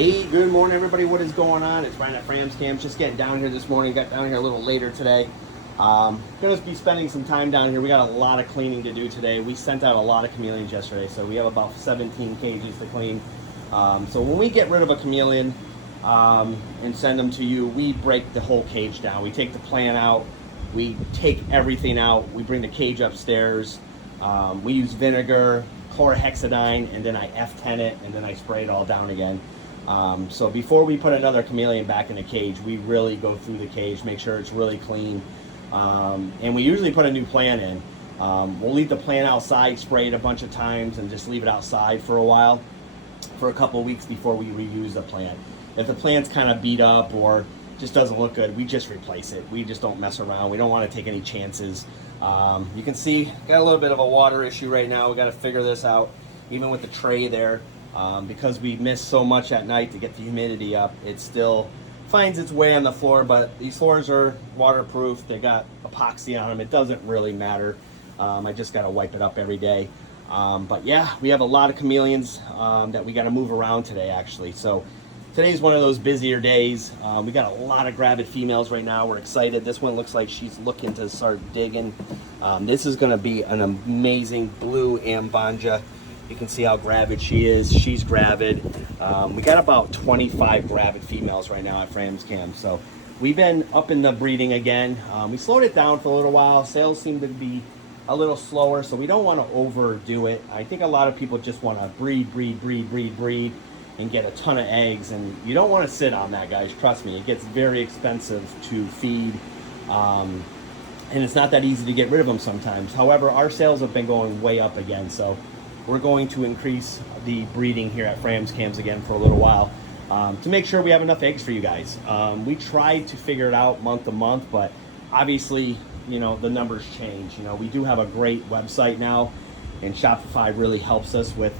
Hey, good morning, everybody. What is going on? It's Ryan at Fram's Camp. Just getting down here this morning. Got down here a little later today. Going to be spending some time down here. We got a lot of cleaning to do today. We sent out a lot of chameleons yesterday, so we have about 17 cages to clean. So when we get rid of a chameleon and send them to you, we break the whole cage down. We take the plant out. We take everything out. We bring the cage upstairs. We use vinegar, chlorhexidine, and then I F10 it, and then I spray it all down again. So before we put another chameleon back in the cage, we really go through the cage, make sure it's really clean. And we usually put a new plant in. We'll leave the plant outside, spray it a bunch of times, and just leave it outside for a while, for a couple of weeks before we reuse the plant. If the plant's kind of beat up or just doesn't look good, we just replace it. We just don't mess around. We don't want to take any chances. You can see, got a little bit of a water issue right now. We got to figure this out, even with the tray there. Because we miss so much at night to get the humidity up, it still finds its way on the floor, but these floors are waterproof. They got epoxy on them. It doesn't really matter. I just got to wipe it up every day. But yeah, we have a lot of chameleons that we got to move around today, actually. So today's one of those busier days. We got a lot of gravid females right now. We're excited. This one looks like she's looking to start digging. This is going to be an amazing blue ambanja. You can see how gravid she is. She's gravid. We got about 25 gravid females right now at Fram's Camp. So we've been up in the breeding again. We slowed it down for a little while. Sales seem to be a little slower, so we don't want to overdo it. I think a lot of people just want to breed, and get a ton of eggs. And you don't want to sit on that, guys. Trust me, it gets very expensive to feed. And it's not that easy to get rid of them sometimes. However, our sales have been going way up again. So we're going to increase the breeding here at Fram's Camps again for a little while to make sure we have enough eggs for you guys. We try to figure it out month to month, but obviously, you know, the numbers change. You know, we do have a great website now, and Shopify really helps us with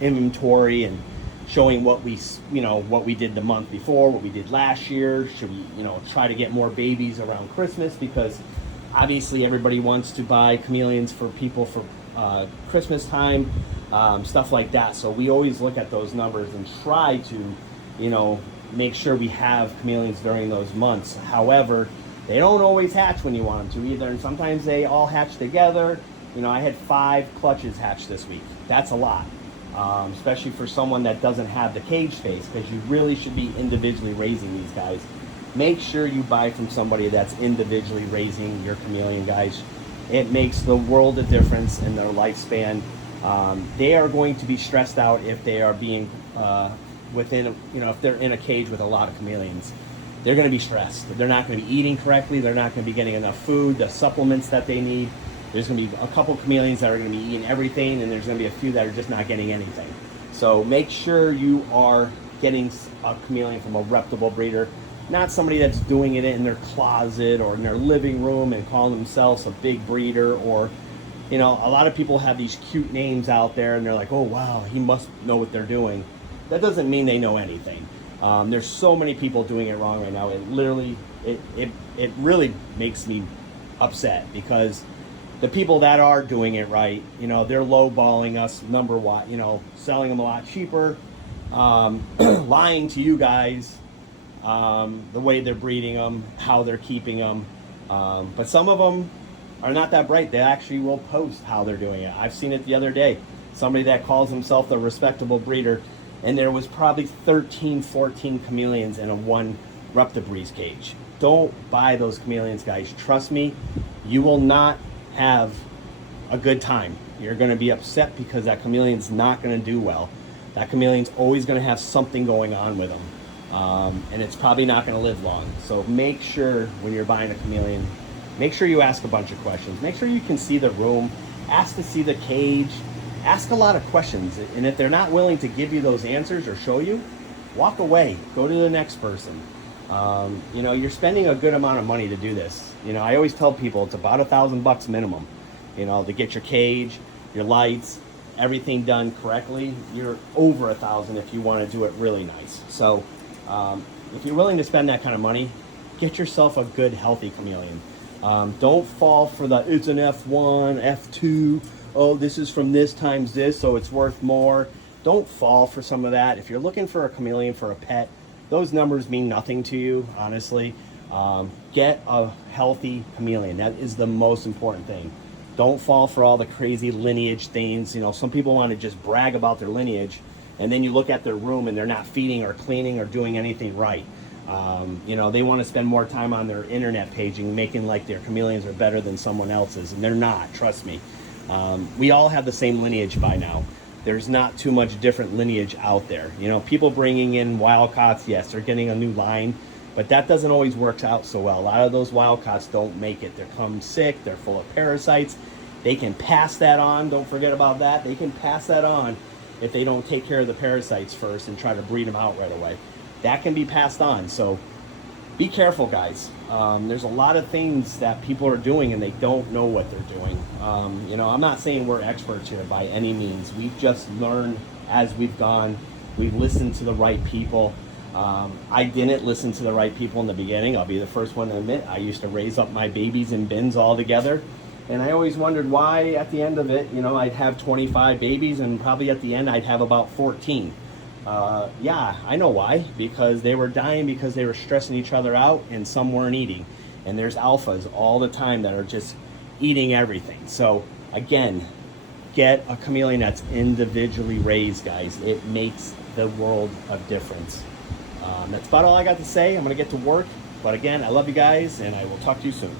inventory and showing what we, what we did the month before, what we did last year. Should we, try to get more babies around Christmas, because obviously everybody wants to buy chameleons for people for Christmas time, stuff like that. So we always look at those numbers and try to, make sure we have chameleons during those months. However, they don't always hatch when you want them to either, and sometimes they all hatch together. I had 5 clutches hatch this week. That's a lot, especially for someone that doesn't have the cage space, because you really should be individually raising these guys. Make sure you buy from somebody that's individually raising your chameleon, guys. It makes the world of difference in their lifespan. They are going to be stressed out if they are being if they're in a cage with a lot of chameleons. They're going to be stressed. They're not going to be eating correctly. They're not going to be getting enough food, the supplements that they need. There's going to be a couple chameleons that are going to be eating everything, and there's going to be a few that are just not getting anything. So make sure you are getting a chameleon from a reputable breeder, not somebody that's doing it in their closet or in their living room and calling themselves a big breeder. Or, a lot of people have these cute names out there and they're like, oh wow, he must know what they're doing. That doesn't mean they know anything. There's so many people doing it wrong right now. It really makes me upset, because the people that are doing it right, they're lowballing us selling them a lot cheaper, lying to you guys. The way they're breeding them, how they're keeping them. But some of them are not that bright. They actually will post how they're doing it. I've seen it the other day. Somebody that calls himself a respectable breeder, and there was probably 13, 14 chameleons in a one Reptibreeze cage. Don't buy those chameleons, guys. Trust me, you will not have a good time. You're going to be upset because that chameleon's not going to do well. That chameleon's always going to have something going on with them. And it's probably not going to live long. So make sure when you're buying a chameleon, make sure you ask a bunch of questions. Make sure you can see the room, ask to see the cage, ask a lot of questions. And if they're not willing to give you those answers or show you, walk away, go to the next person. You're spending a good amount of money to do this. I always tell people it's about $1,000 minimum, to get your cage, your lights, everything done correctly. You're over $1,000 if you want to do it really nice. So if you're willing to spend that kind of money, get yourself a good, healthy chameleon. Don't fall for it's an F1, F2, oh, this is from this times this, so it's worth more. don't fall for some of that. If you're looking for a chameleon for a pet, those numbers mean nothing to you, honestly. Get a healthy chameleon. That is the most important thing. Don't fall for all the crazy lineage things. You know, some people want to just brag about their lineage, and then you look at their room and they're not feeding or cleaning or doing anything right. You know, they want to spend more time on their internet paging, making like their chameleons are better than someone else's, and they're not, trust me. We all have the same lineage by now. There's not too much different lineage out there. You know, people bringing in wildcats, yes, they're getting a new line, but that doesn't always work out so well. A lot of those wildcats don't make it. They come sick, they're full of parasites. They can pass that on, don't forget about that. They can pass that on if they don't take care of the parasites first and try to breed them out right away. That can be passed on, so be careful, guys. There's a lot of things that people are doing and they don't know what they're doing. You know, I'm not saying we're experts here by any means. We've just learned as we've gone. We've listened to the right people. I didn't listen to the right people in the beginning. I'll be the first one to admit I used to raise up my babies in bins all together. And I always wondered why at the end of it, you know, I'd have 25 babies and probably at the end I'd have about 14. Yeah, I know why. Because they were dying because they were stressing each other out and some weren't eating. And there's alphas all the time that are just eating everything. So again, get a chameleon that's individually raised, guys. It makes the world of difference. That's about all I got to say. I'm going to get to work. But again, I love you guys and I will talk to you soon.